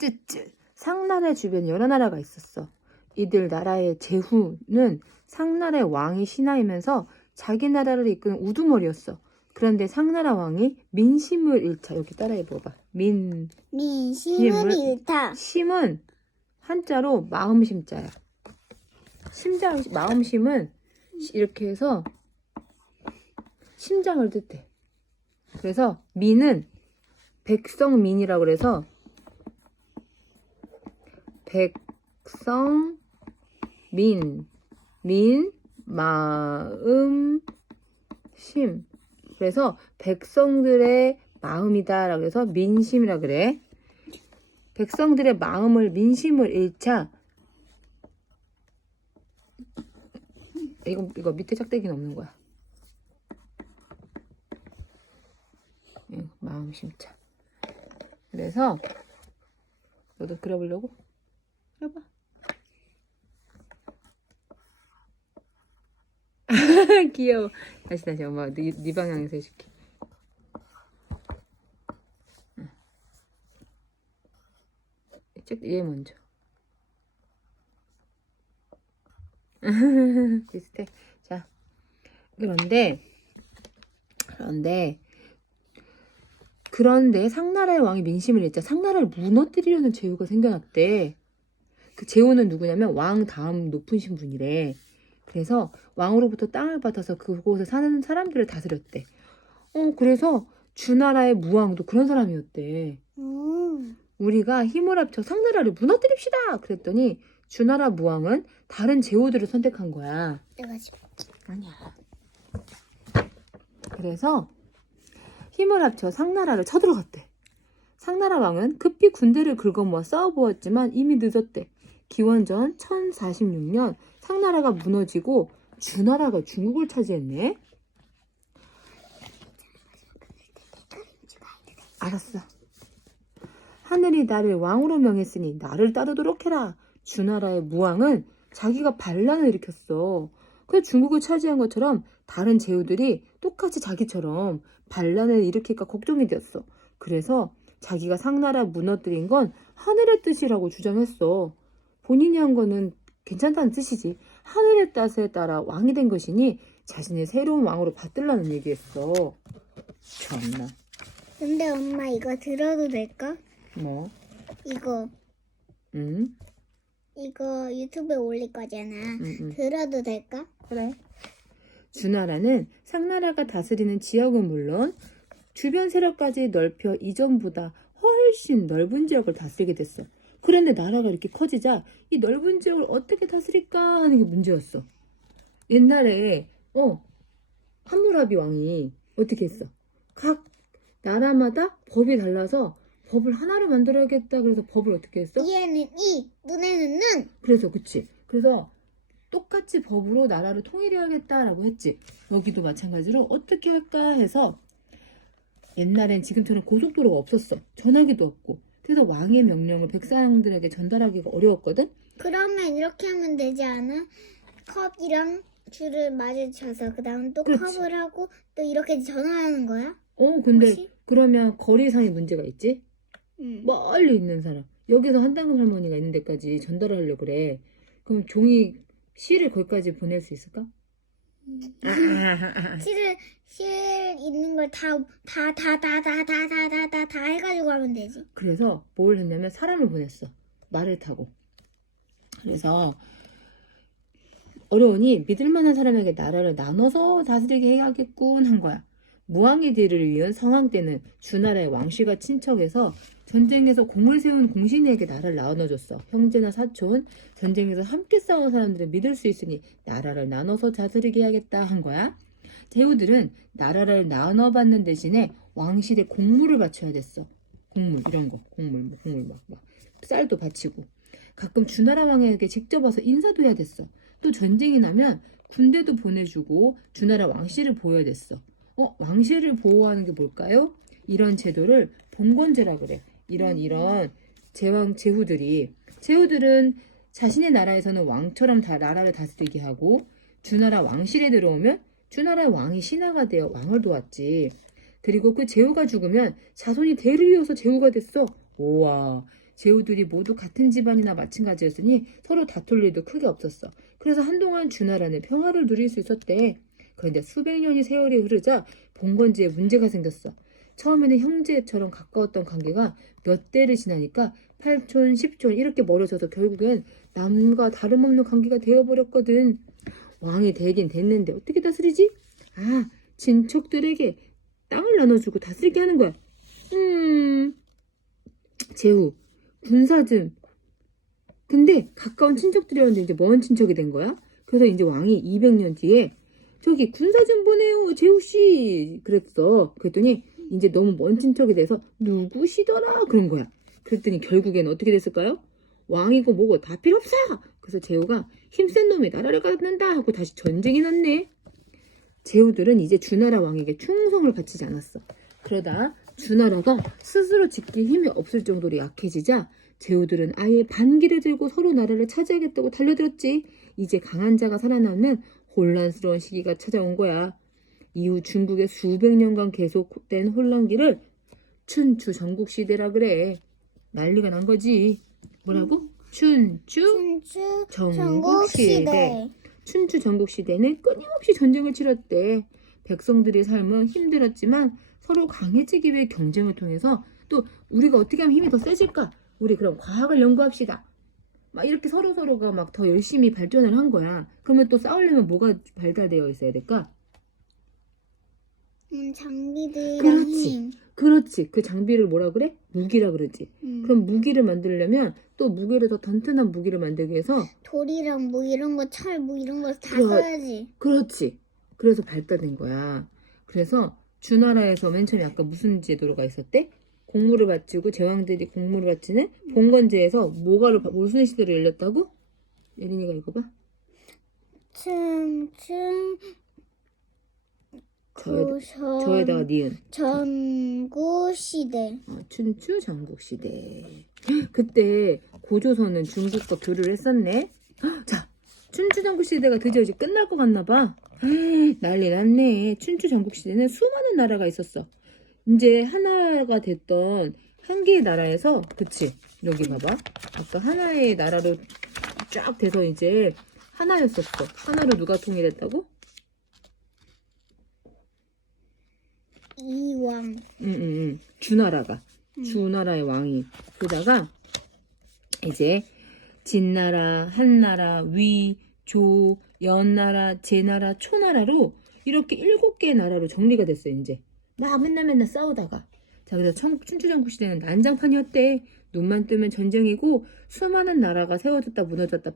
쯔쯔. 상나라 주변 여러 나라가 있었어. 이들 나라의 제후는 상나라의 왕이 신하이면서 자기 나라를 이끄는 우두머리였어. 그런데 상나라 왕이 민심을 잃자. 여기 따라해봐봐. 민심을 잃다. 심은 한자로 마음심자야. 마음심은 이렇게 해서 심장을 뜻해. 그래서 민은 백성민이라고 그래서 백성민, 마음, 심. 그래서 백성들의 마음이다라고 해서 민심이라 그래. 백성들의 마음을 민심을 잃자. 이거 밑에 짝대기는 없는 거야. 마음 심자. 그래서 너도 그려보려고? 그려봐. 귀여워. 다시 엄마가 네 방향에서 해줄게. 얘 먼저. 비슷해. 자, 그런데 상나라의 왕이 민심을 잃자 상나라를 무너뜨리려는 제후가 생겨났대. 그 제후는 누구냐면 왕 다음 높은 신분이래. 그래서 왕으로부터 땅을 받아서 그곳에 사는 사람들을 다스렸대. 그래서 주나라의 무왕도 그런 사람이었대. 우리가 힘을 합쳐 상나라를 무너뜨립시다. 그랬더니 주나라 무왕은 다른 제후들을 선택한 거야. 내가 지금 아니야. 그래서 힘을 합쳐 상나라를 쳐들어갔대. 상나라 왕은 급히 군대를 긁어모아 싸워보았지만 이미 늦었대. 기원전 1046년 상나라가 무너지고 주나라가 중국을 차지했네. 알았어. 하늘이 나를 왕으로 명했으니 나를 따르도록 해라. 주나라의 무왕은 자기가 반란을 일으켰어. 그래서 중국을 차지한 것처럼 다른 제후들이 똑같이 자기처럼 반란을 일으킬까 걱정이 되었어. 그래서 자기가 상나라 무너뜨린 건 하늘의 뜻이라고 주장했어. 본인이 한 거는 괜찮다는 뜻이지. 하늘의 뜻에 따라 왕이 된 것이니 자신의 새로운 왕으로 받들라는 얘기했어. 참나. 근데 엄마 이거 들어도 될까? 뭐? 이거 유튜브에 올릴 거잖아. 들어도 될까? 그래. 주나라는 상나라가 다스리는 지역은 물론 주변 세력까지 넓혀 이전보다 훨씬 넓은 지역을 다스리게 됐어. 그런데 나라가 이렇게 커지자 이 넓은 지역을 어떻게 다스릴까 하는 게 문제였어. 옛날에 함무라비 왕이 어떻게 했어? 각 나라마다 법이 달라서 법을 하나로 만들어야겠다. 그래서 법을 어떻게 했어? 이에는 이, 눈에는 눈. 그래서 그치. 그래서 똑같이 법으로 나라를 통일해야겠다라고 했지. 여기도 마찬가지로 어떻게 할까 해서 옛날엔 지금처럼 고속도로가 없었어. 전화기도 없고. 그래서 왕의 명령을 백성들에게 전달하기가 어려웠거든. 그러면 이렇게 하면 되지 않아? 컵이랑 줄을 마주쳐서 그 다음 또 그렇지. 컵을 하고 또 이렇게 전화하는 거야? 근데 혹시? 그러면 거리상의 문제가 있지. 응. 멀리 있는 사람. 여기서 한당금 할머니가 있는 데까지 전달을 하려고 그래. 그럼 시를 거기까지 보낼 수 있을까? 실 있는 걸 다 해가지고 하면 되지. 그래서 뭘 했냐면 사람을 보냈어. 말을 타고. 그래서 어려우니 믿을 만한 사람에게 나라를 나눠서 다스리게 해야겠군 한 거야. 무왕이 되를 위한 상황 때는 주나라의 왕씨가 친척해서 전쟁에서 공을 세운 공신에게 나라를 나눠줬어. 형제나 사촌, 전쟁에서 함께 싸운 사람들을 믿을 수 있으니 나라를 나눠서 다스리게 해야겠다 한 거야. 제후들은 나라를 나눠받는 대신에 왕실에 공물을 바쳐야 됐어. 공물 이런 거, 공물 막 쌀도 바치고 가끔 주나라 왕에게 직접 와서 인사도 해야 됐어. 또 전쟁이 나면 군대도 보내주고 주나라 왕실을 보여야 됐어. 왕실을 보호하는 게 뭘까요? 이런 제도를 봉건제라고 그래. 이런 제후들은 자신의 나라에서는 왕처럼 다 나라를 다스리게 하고 주나라 왕실에 들어오면 주나라의 왕이 신하가 되어 왕을 도왔지. 그리고 그 제후가 죽으면 자손이 대를 이어서 제후가 됐어. 우와, 제후들이 모두 같은 집안이나 마찬가지였으니 서로 다툴 일도 크게 없었어. 그래서 한동안 주나라는 평화를 누릴 수 있었대. 그런데 수백 년이 세월이 흐르자 봉건지에 문제가 생겼어. 처음에는 형제처럼 가까웠던 관계가 몇 대를 지나니까 8촌, 10촌 이렇게 멀어져서 결국엔 남과 다름없는 관계가 되어버렸거든. 왕이 되긴 됐는데 어떻게 다스리지? 아, 친척들에게 땅을 나눠주고 다스리게 하는 거야. 제후, 군사즘. 근데 가까운 친척들이었는데 이제 먼 친척이 된 거야. 그래서 이제 왕이 200년 뒤에 저기 군사즘 보내요, 제후씨. 그랬어. 그랬더니 이제 너무 먼 친척이 돼서 누구시더라? 그런 거야. 그랬더니 결국에는 어떻게 됐을까요? 왕이고 뭐고 다 필요 없어. 그래서 제후가 힘센 놈이 나라를 갖는다 하고 다시 전쟁이 났네. 제후들은 이제 주나라 왕에게 충성을 바치지 않았어. 그러다 주나라가 스스로 지킬 힘이 없을 정도로 약해지자 제후들은 아예 반기를 들고 서로 나라를 차지하겠다고 달려들었지. 이제 강한 자가 살아남는 혼란스러운 시기가 찾아온 거야. 이후 중국의 수백 년간 계속된 혼란기를 춘추 전국시대라 그래. 난리가 난 거지. 뭐라고? 춘추 춘추 전국시대. 전국시대. 춘추 전국시대는 끊임없이 전쟁을 치렀대. 백성들의 삶은 힘들었지만 서로 강해지기 위해 경쟁을 통해서 또 우리가 어떻게 하면 힘이 더 세질까? 우리 그럼 과학을 연구합시다. 막 이렇게 서로가 막 더 열심히 발전을 한 거야. 그러면 또 싸우려면 뭐가 발달되어 있어야 될까? 장비들이랑 그렇지. 힘. 그렇지. 그 장비를 뭐라 그래? 무기라 그러지. 그럼 무기를 만들려면 또 무기를 더 튼튼한 무기를 만들기 위해서 돌이랑 뭐 이런 거, 철 뭐 이런 거 다 그래. 써야지. 그렇지. 그래서 발달된 거야. 그래서 주나라에서 맨 처음에 아까 무슨 제도가 있었대? 공물을 바치고 제왕들이 공물을 바치는 봉건제에서 무슨 시대를 열렸다고? 예린이가 읽어봐. 춘추 저에다가 니은. 전국시대. 춘추 전국시대. 그때 고조선은 중국과 교류를 했었네. 자, 춘추 전국시대가 드디어 이제 끝날 것 같나 봐. 난리 났네. 춘추 전국시대는 수많은 나라가 있었어. 이제 하나가 됐던 한 개의 나라에서, 그치? 여기 봐봐. 아까 하나의 나라로 쫙 돼서 이제 하나였었어. 하나로 누가 통일했다고? 이왕. 주나라가. 주나라의 왕이. 그러다가 이제 진나라, 한나라, 위, 조, 연나라, 제나라, 초나라로 이렇게 7개의 나라로 정리가 됐어. 이제 막 맨날 싸우다가. 자, 그래서 춘추전국시대는 난장판이었대. 눈만 뜨면 전쟁이고 수많은 나라가 세워졌다 무너졌다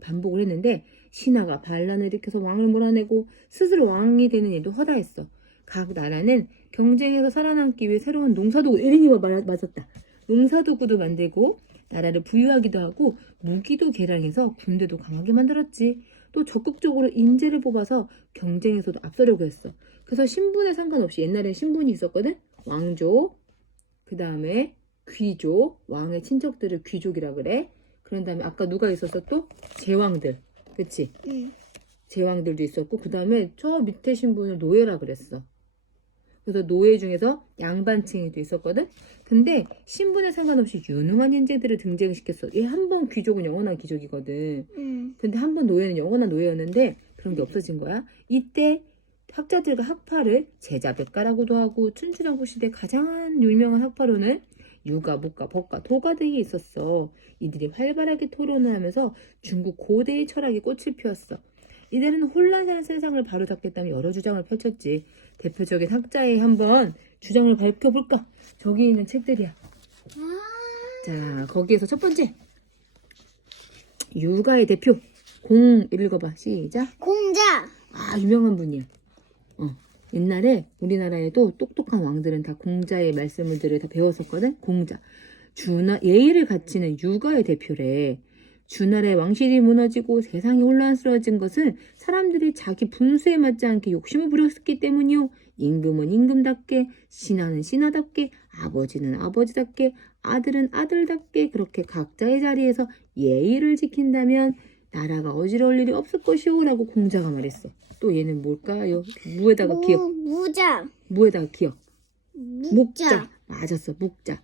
반복을 했는데 신하가 반란을 일으켜서 왕을 몰아내고 스스로 왕이 되는 일도 허다했어. 각 나라는 경쟁에서 살아남기 위해 새로운 농사도구, 예린이가 맞았다. 농사도구도 만들고 나라를 부유하기도 하고 무기도 개량해서 군대도 강하게 만들었지. 또 적극적으로 인재를 뽑아서 경쟁에서도 앞서려고 했어. 그래서 신분에 상관없이 옛날에 신분이 있었거든. 왕조, 그 다음에 귀족, 왕의 친척들을 귀족이라 그래. 그런 다음에 아까 누가 있었어 또? 제왕들, 그치? 제왕들도 있었고 그 다음에 저 밑에 신분을 노예라 그랬어. 그래서 노예 중에서 양반층이도 있었거든. 근데 신분에 상관없이 유능한 인재들을 등장시켰어. 얘 한 번 귀족은 영원한 귀족이거든. 근데 한 번 노예는 영원한 노예였는데 그런 게 없어진 거야. 이때 학자들과 학파를 제자백가라고도 하고 춘추전국시대 가장 유명한 학파로는 유가, 목가, 법가, 도가 등이 있었어. 이들이 활발하게 토론을 하면서 중국 고대의 철학이 꽃을 피웠어. 이들은 혼란스러운 세상을 바로잡겠다며 여러 주장을 펼쳤지. 대표적인 학자의 한번 주장을 밝혀볼까? 저기 있는 책들이야. 자, 거기에서 첫 번째 유가의 대표 공 읽어봐. 시작. 공자. 유명한 분이야. 옛날에 우리나라에도 똑똑한 왕들은 다 공자의 말씀들을 다 배웠었거든. 공자. 예의를 갖추는 유가의 대표래. 주나라의 왕실이 무너지고 세상이 혼란스러워진 것은 사람들이 자기 분수에 맞지 않게 욕심을 부렸기 때문이요. 임금은 임금답게, 신하는 신하답게, 아버지는 아버지답게, 아들은 아들답게 그렇게 각자의 자리에서 예의를 지킨다면 나라가 어지러울 일이 없을 것이오 라고 공자가 말했어. 또 얘는 뭘까요? 무에다가 기억. 무자. 무에다가 기억. 묵자. 맞았어. 묵자.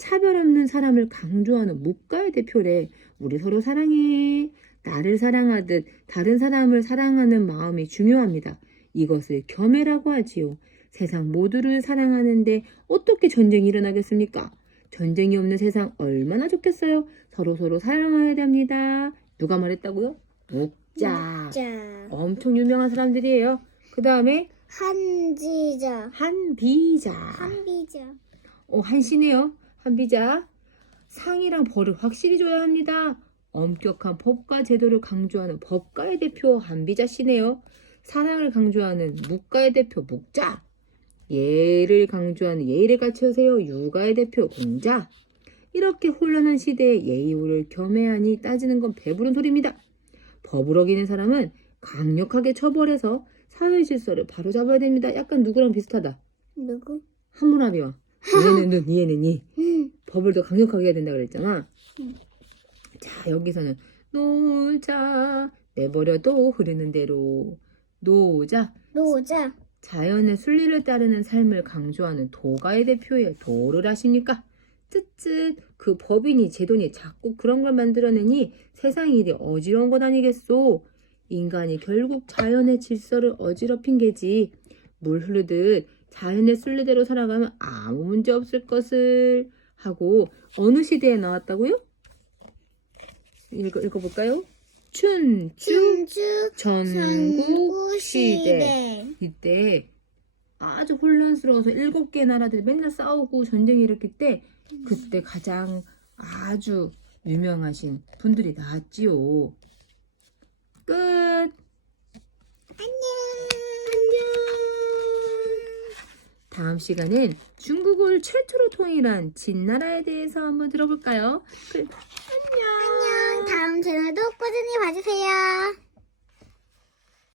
차별 없는 사람을 강조하는 묵가의 대표래. 우리 서로 사랑해. 나를 사랑하듯 다른 사람을 사랑하는 마음이 중요합니다. 이것을 겸해라고 하지요. 세상 모두를 사랑하는데 어떻게 전쟁이 일어나겠습니까? 전쟁이 없는 세상 얼마나 좋겠어요. 서로 사랑해야 됩니다. 누가 말했다고요? 묵자. 자, 엄청 유명한 사람들이에요. 그 다음에 한지자, 한비자. 한비자. 한시네요. 한비자. 상이랑 벌을 확실히 줘야 합니다. 엄격한 법과 제도를 강조하는 법가의 대표 한비자 씨네요. 사랑을 강조하는 묵가의 대표 묵자. 예를 강조하는 예의를 갖추세요. 유가의 대표 공자. 이렇게 혼란한 시대에 예의를 겸해하니 따지는 건 배부른 소리입니다. 법을 어기는 사람은 강력하게 처벌해서 사회 질서를 바로잡아야 됩니다. 약간 누구랑 비슷하다. 누구? 하무라비와 얘는 눈, 얘는 이. 법을 더 강력하게 해야 된다 그랬잖아. 자, 여기서는 놀자. 내버려도 흐르는 대로. 노자. 노자, 자연의 순리를 따르는 삶을 강조하는 도가의 대표예요. 도를 아십니까? 쯧쯧. 그 법이니 제도니 자꾸 그런 걸 만들어내니 세상 일이 어지러운 것 아니겠소. 인간이 결국 자연의 질서를 어지럽힌 게지. 물 흐르듯 자연의 순리대로 살아가면 아무 문제 없을 것을 하고 어느 시대에 나왔다고요? 읽어볼까요? 춘추 춘추 전국 시대. 시대. 이때 아주 혼란스러워서 7개 나라들이 맨날 싸우고 전쟁이 일으킬 때 그때 가장 아주 유명하신 분들이 나왔지요. 끝. 안녕. 다음 시간엔 중국을 최초로 통일한 진나라에 대해서 한번 들어볼까요? 안녕. 안녕. 다음 채널도 꾸준히 봐주세요.